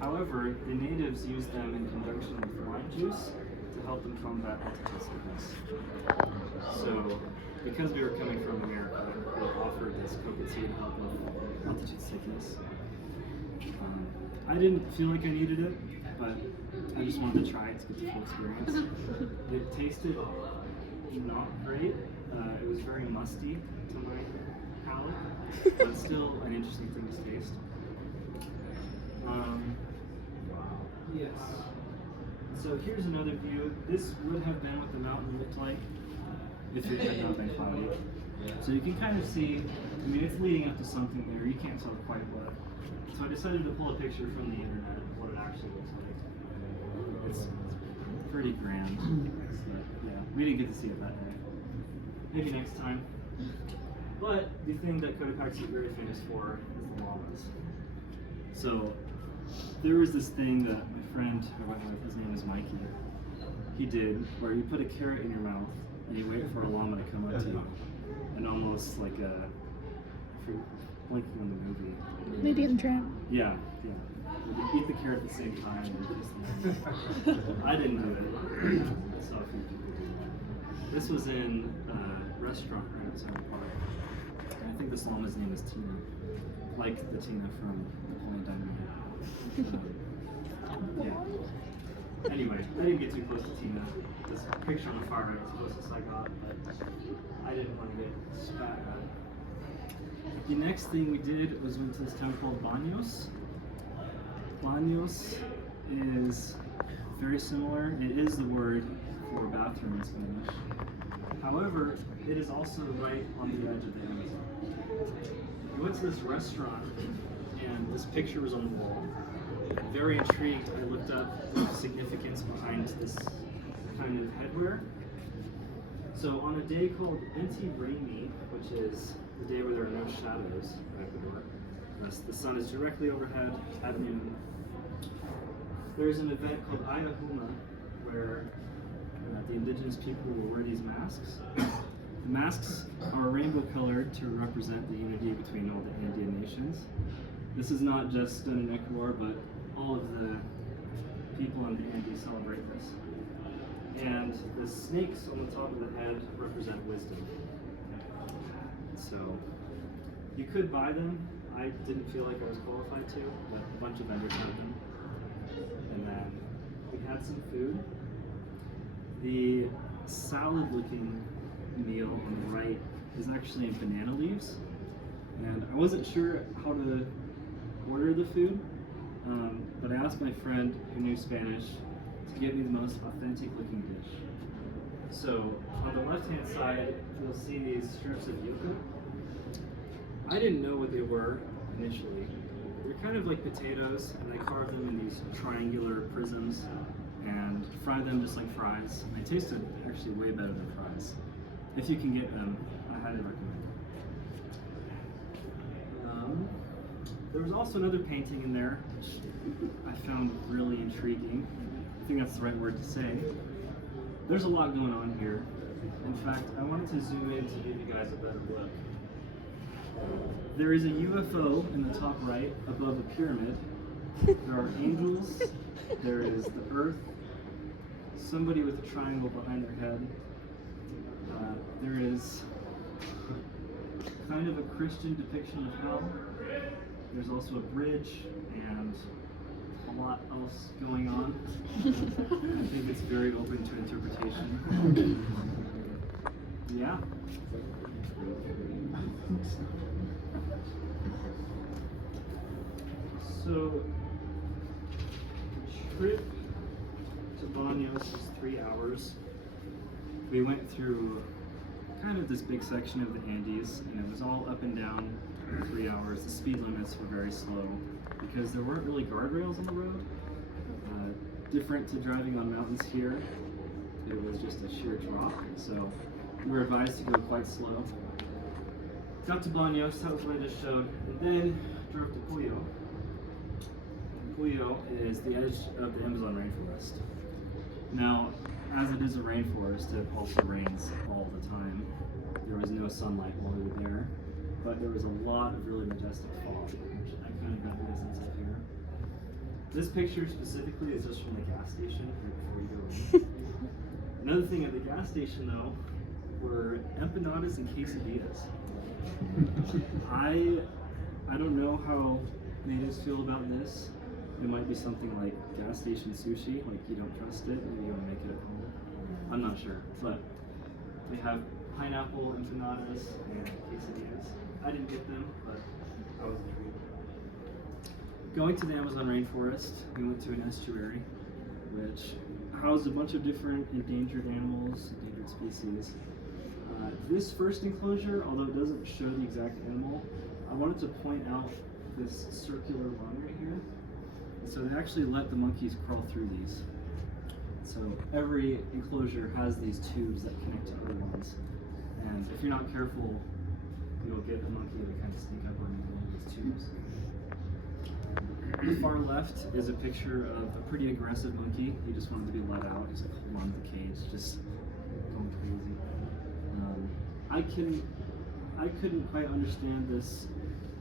However, the natives used them in conjunction with lime juice to help them combat altitude sickness. So, because we were coming from America, we offered this coca tea to help with altitude sickness. I didn't feel like I needed it, but I just wanted to try it to get the full experience. It tasted not great. It was very musty to my palate, but still an interesting thing to taste. Yes. So here's another view. This would have been what the mountain looked like if it had not been cloudy. So you can kind of see, I mean, it's leading up to something there. You can't tell quite what. So I decided to pull a picture from the internet of what it actually looks like. It's pretty grand. But yeah, we didn't get to see it that day. Maybe next time. But the thing that Cotopaxi is very famous for is the llamas. So there was this thing that my friend, his name is Mikey, he did where you put a carrot in your mouth and you wait for a llama to come up to you. And almost like a, blinking on the movie. Lady and the Tramp. Yeah. You eat the carrot at the same time and kiss them. I didn't do it. I saw a few people do that. This was in a restaurant right outside the park. And I think this llama's name is Tina. Like the Tina from Napoleon Dynamite. Yeah. Anyway, I didn't get too close to Tina. This picture on the far right was the closest I got, but I didn't want to get spat at. The next thing we did was went to this town called Baños. Baños is very similar. It is the word for bathroom in Spanish. However, it is also right on the edge of the Amazon. We went to this restaurant and this picture was on the wall. Very intrigued, I looked up the significance behind this kind of headwear. So on a day called Inti Raymi, which is the day where there are no shadows in Ecuador, the sun is directly overhead at noon, there's an event called Ayahuma where the indigenous people will wear these masks. The masks are rainbow colored to represent the unity between all the Andean nations. This is not just done in Ecuador, but all of the people in the Andes celebrate this. And the snakes on the top of the head represent wisdom. So you could buy them. I didn't feel like I was qualified to, but a bunch of vendors had them. And then we had some food. The salad-looking meal on the right is actually in banana leaves. And I wasn't sure how to order the food, but I asked my friend who knew Spanish to get me the most authentic looking dish. So on the left-hand side, you'll see these strips of yuca. I didn't know what they were initially. They're kind of like potatoes, and I carved them in these triangular prisms and fry them just like fries. And they tasted actually way better than fries. If you can get them, I highly recommend. There was also another painting in there, which I found really intriguing. I think that's the right word to say. There's a lot going on here. In fact, I wanted to zoom in to give you guys a better look. There is a UFO in the top right above a pyramid. There are angels. There is the earth. Somebody with a triangle behind their head. There is kind of a Christian depiction of hell. There's also a bridge and a lot else going on. I think it's very open to interpretation. Yeah. So, the trip to Baños was 3 hours. We went through kind of this big section of the Andes, and it was all up and down for 3 hours. The speed limits were very slow because there weren't really guardrails on the road. Different to driving on mountains here, it was just a sheer drop, so we were advised to go quite slow. Got to Baños, that was what I just showed, and then drove to Puyo. Puyo is the edge of the Amazon rainforest. Now, as it is a rainforest, it also rains all the time. There was no sunlight while we were there, but there was a lot of really majestic fog, which I kind of got the essence of here. This picture specifically is just from the gas station here before you go in. Another thing at the gas station though were empanadas and quesadillas. I don't know how natives feel about this. It might be something like gas station sushi, like you don't trust it, maybe you want to make it at home. I'm not sure, but they have pineapple empanadas and quesadillas. I didn't get them, but I was intrigued. Going to the Amazon rainforest, we went to an estuary, which housed a bunch of different endangered animals, endangered species. This first enclosure, although it doesn't show the exact animal, I wanted to point out this circular run right here. And so they actually let the monkeys crawl through these. So every enclosure has these tubes that connect to other ones. And if you're not careful, you'll get a monkey that kind of sneak up on you in one of these tubes. The far left is a picture of a pretty aggressive monkey. He just wanted to be let out. He's like holding on to the cage, just going crazy. I couldn't quite understand this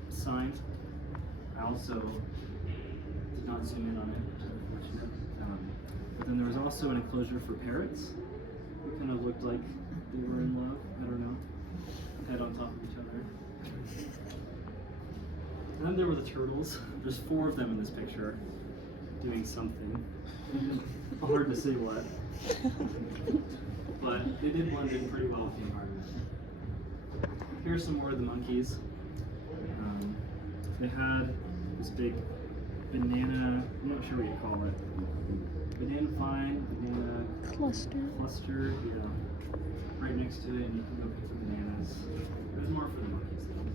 sign. I also did not zoom in on it, which is unfortunate. But then there was also an enclosure for parrots. It kind of looked like they were in love. I don't know. Head on top of each other. And then there were the turtles. There's 4 of them in this picture doing something. Hard to say what. But they did blend in pretty well with the environment. Here's some more of the monkeys. They had this big banana, I'm not sure what you call it. Banana vine, banana cluster, yeah. Right next to it, and you can go pick some bananas. There's more for the monkeys though.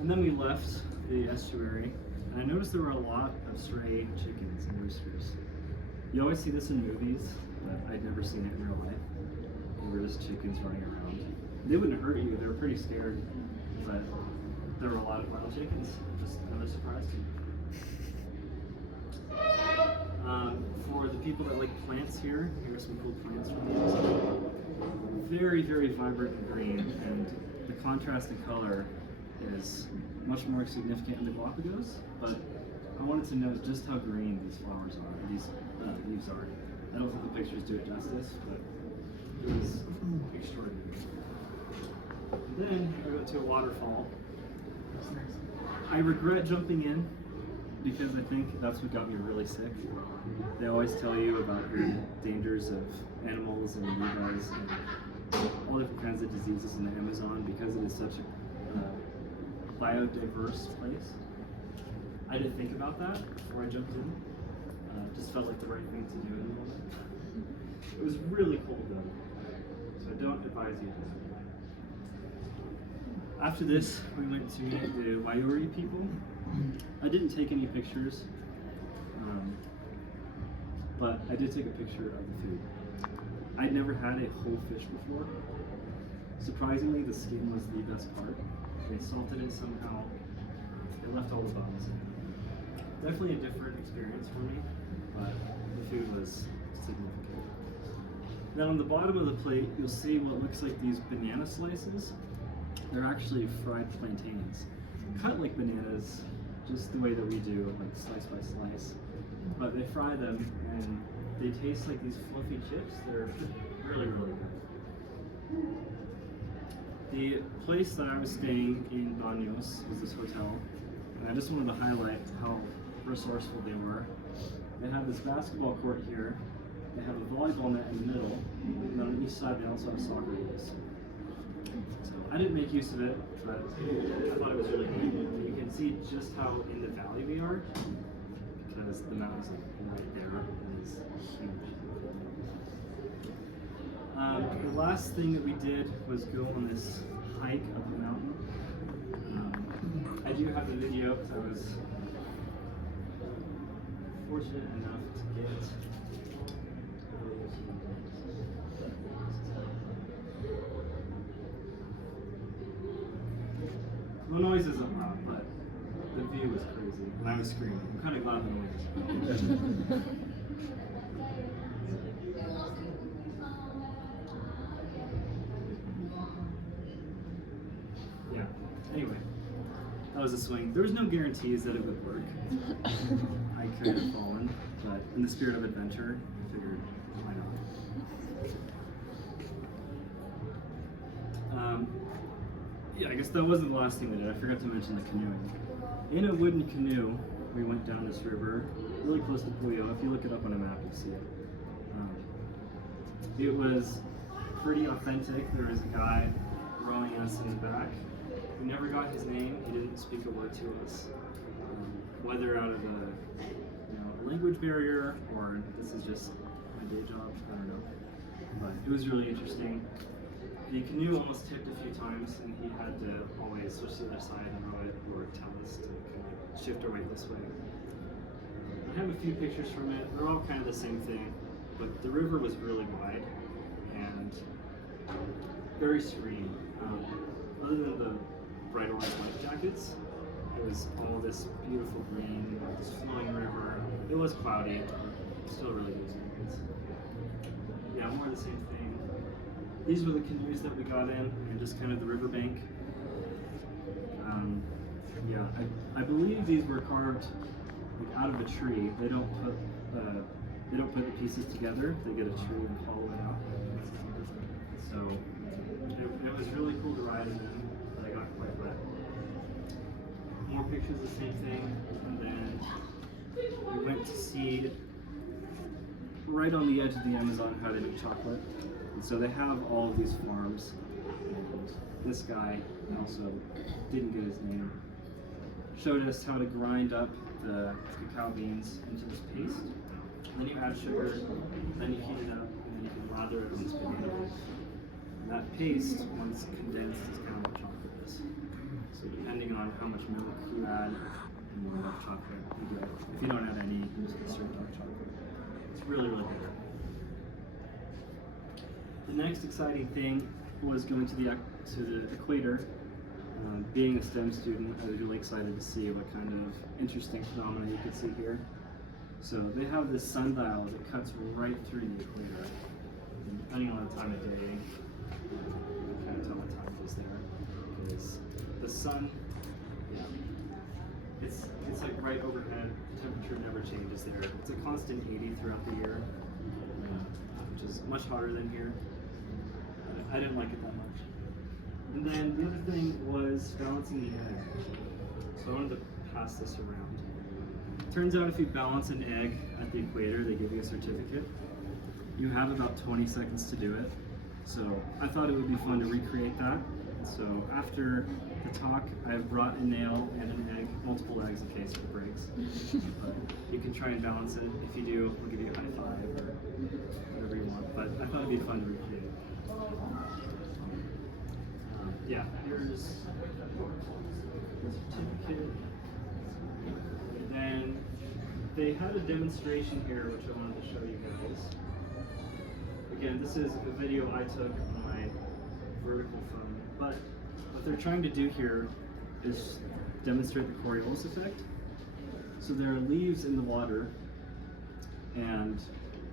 And then we left the estuary, and I noticed there were a lot of stray chickens and roosters. You always see this in movies, but I'd never seen it in real life. There were just chickens running around. They wouldn't hurt you, they were pretty scared, but there were a lot of wild chickens. Just another surprise to me. For the people that like plants here are some cool plants from the Amazon. Very, very vibrant and green, and the contrast in color is much more significant in the Galápagos, but I wanted to note just how green these flowers are, these leaves are. I don't think the pictures do it justice, but it was extraordinary. And then I went to a waterfall. I regret jumping in because I think that's what got me really sick. They always tell you about the dangers of animals and amoebas and all different kinds of diseases in the Amazon because it is such a biodiverse place. I didn't think about that before I jumped in. Just felt like the right thing to do in the moment. It was really cold though, so I don't advise you to do that. After this, we went to meet the Waiori people. I didn't take any pictures, but I did take a picture of the food. I'd never had a whole fish before. Surprisingly, the skin was the best part. They salted it somehow. They left all the bones in. Definitely a different experience for me, but the food was significant. Then on the bottom of the plate, you'll see what looks like these banana slices. They're actually fried plantains. Cut like bananas, just the way that we do, like slice by slice. But they fry them and they taste like these fluffy chips. They're really, really good. The place that I was staying in Baños was this hotel. And I just wanted to highlight how resourceful they were. They have this basketball court here. They have a volleyball net in the middle. And then on each side they also have soccer goals. So I didn't make use of it, but I thought it was really good. You can see just how in the valley we are, because the mountain's like right there. It is huge. The last thing that we did was go on this hike up the mountain. I do have the video because I was fortunate enough to get the noise isn't loud, but the view was crazy, and I was screaming. I'm kind of glad the noise is loud. Yeah, anyway, was a swing. There was no guarantees that it would work. I could have fallen, but in the spirit of adventure, I figured, why not? Yeah, I guess that wasn't the last thing we did. I forgot to mention the canoeing. In a wooden canoe, we went down this river, really close to Puyo. If you look it up on a map, you'll see it. It was pretty authentic. There was a guy rowing us in the back. We never got his name. He didn't speak a word to us. Whether out of a language barrier or this is just my day job, I don't know. But it was really interesting. The canoe almost tipped a few times, and he had to always switch to the other side and row it or tell us to kind of shift our weight this way. I have a few pictures from it. They're all kind of the same thing, but the river was really wide and very serene. Other than the bright orange life jackets, it was all this beautiful green, this flowing river. It was cloudy, but still really good experience. Yeah, more of the same thing. These were the canoes that we got in, and just kind of the riverbank. Yeah, I believe these were carved out of a tree. They don't put the pieces together. They get a tree and hollow it out. So it was really cool to ride in them, but I got quite wet. More pictures, the same thing, and then we went to see right on the edge of the Amazon how to make chocolate. And so they have all of these farms, and this guy, also didn't get his name, showed us how to grind up the cacao beans into this paste. Then you add sugar, then you heat it up, and then you can lather it on this banana leaf. And that paste, once condensed, is kind of what chocolate is. So depending on how much milk you add and more dark chocolate you get. If you don't add any, you just get straight dark chocolate. It's really, really good. The next exciting thing was going to the equator. Being a STEM student, I was really excited to see what kind of interesting phenomena you could see here. So they have this sundial that cuts right through the equator. And depending on the time of day, you can kind of tell what time it is there. Because the sun, it's like right overhead. The temperature never changes there. It's a constant 80 throughout the year, which is much hotter than here. I didn't like it that much. And then the other thing was balancing the egg. So I wanted to pass this around. Turns out if you balance an egg at the equator, they give you a certificate. You have about 20 seconds to do it. So I thought it would be fun to recreate that. So after the talk, I've brought a nail and an egg, multiple eggs in case it breaks. But you can try and balance it. If you do, we'll give you a high five or whatever you want. But I thought it'd be fun to recreate. Yeah, here's the certificate. And then they had a demonstration here, which I wanted to show you guys. Again, this is a video I took on my vertical phone, but what they're trying to do here is demonstrate the Coriolis effect. So there are leaves in the water, and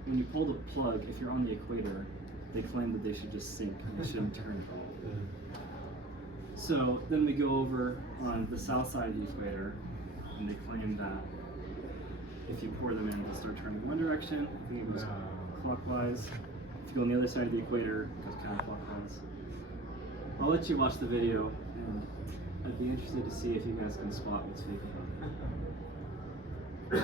when you pull the plug, if you're on the equator, they claim that they should just sink and they shouldn't turn at all. So then we go over on the south side of the equator, and they claim that if you pour them in, they'll start turning one direction. I think it goes clockwise. If you go on the other side of the equator, it goes counterclockwise. I'll let you watch the video, and I'd be interested to see if you guys can spot what's fake about it.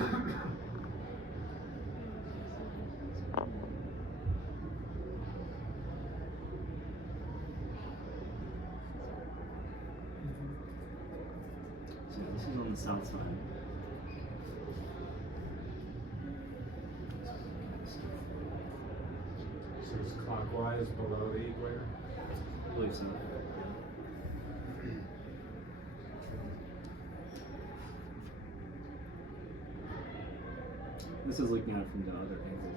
So this is on the south side. So it's clockwise below the equator? I believe so. This is looking at it from the other angle.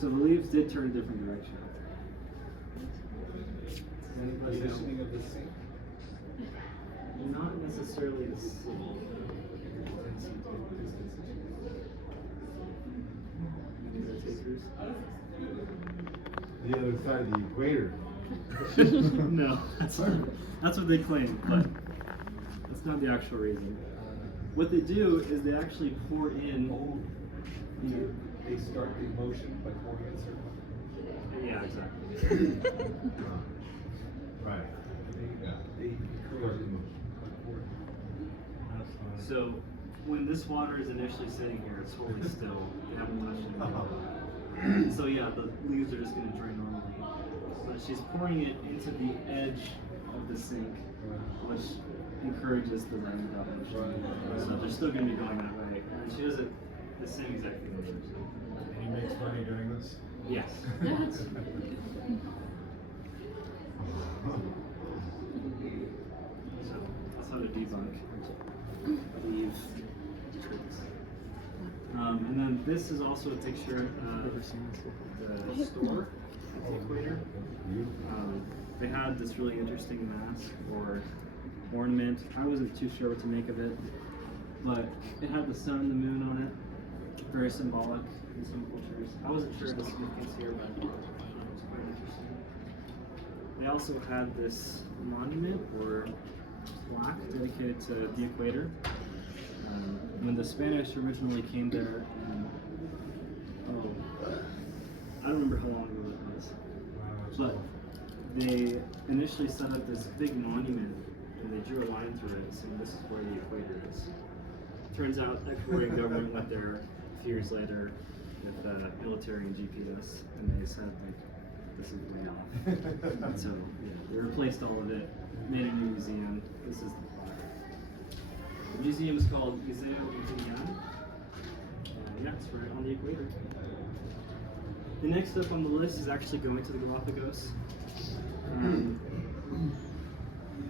So the leaves did turn a different direction. And the positioning of the sink? Not necessarily the sink. Maybe the takers. The other side of the equator. No, that's what they claim, but that's not the actual reason. What they do is they actually pour in. They start the motion by pouring in certain. Yeah, exactly. Right. They encourage the motion by pouring. So when this water is initially sitting here, it's totally still. They haven't touched it. So yeah, the leaves are just going to drain normally. But she's pouring it into the edge of the sink, which encourages the rain motion. So they're still going to be going that way. And she does it the same exact thing. And he makes money doing this? Yes. So that's how to debunk leaf tricks. And then this is also a picture of the store at the equator. They had this really interesting mask or ornament. I wasn't too sure what to make of it, but it had the sun and the moon on it. Very symbolic in some cultures. I wasn't sure of the significance here, but it was quite interesting. They also had this monument or plaque dedicated to the equator. When the Spanish originally came there, I don't remember how long ago it was, but they initially set up this big monument and they drew a line through it saying this is where the equator is. Turns out the Ecuadorian government went there a few years later with military and GPS, and they said like, this is way off. And so yeah, they replaced all of it, made a new museum. This is the plaque. The museum is called Museo Imperial. Yeah, it's right on the equator. The next up on the list is actually going to the Galápagos.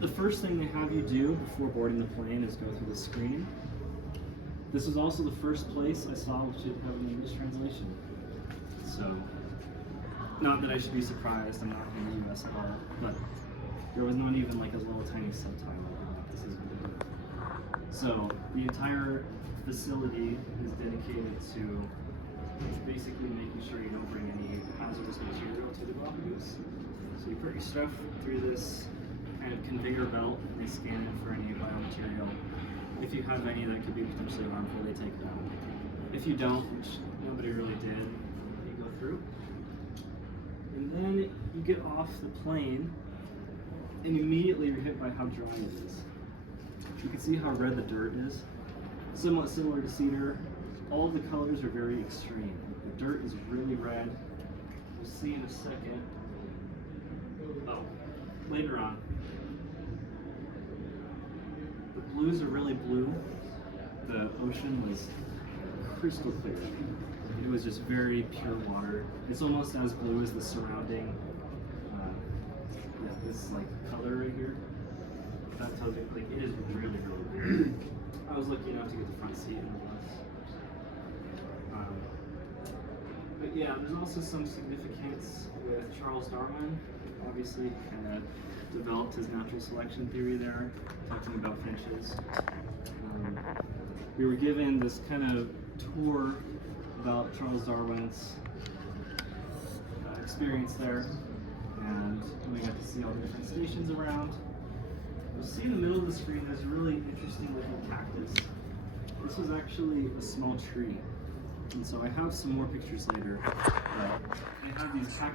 The first thing they have you do before boarding the plane is go through the screening. This was also the first place I saw which didn't have an English translation. So, not that I should be surprised, I'm not from the US at all, but there was not even like a little tiny subtitle about this is what. So, the entire facility is dedicated to basically making sure you don't bring any hazardous material to the Galápagos. So you put your stuff through this kind of conveyor belt and they scan it for any biomaterial. If you have any that could be potentially harmful, they take it out. If you don't, which nobody really did, you go through. And then you get off the plane and immediately you're hit by how dry it is. You can see how red the dirt is. Somewhat similar to cedar. All of the colors are very extreme. The dirt is really red. We'll see in a second. Oh, later on. The blues are really blue. The ocean was crystal clear. It was just very pure water. It's almost as blue as the surrounding, this like color right here. That tells you, like, it is really, really blue. I was lucky enough to get the front seat in the bus. But yeah, there's also some significance with Charles Darwin. Obviously, kind of developed his natural selection theory there, talking about finches. We were given this kind of tour about Charles Darwin's experience there, and we got to see all the different stations around. You'll see in the middle of the screen there's a really interesting looking cactus. This was actually a small tree. And so I have some more pictures later. They have these cacti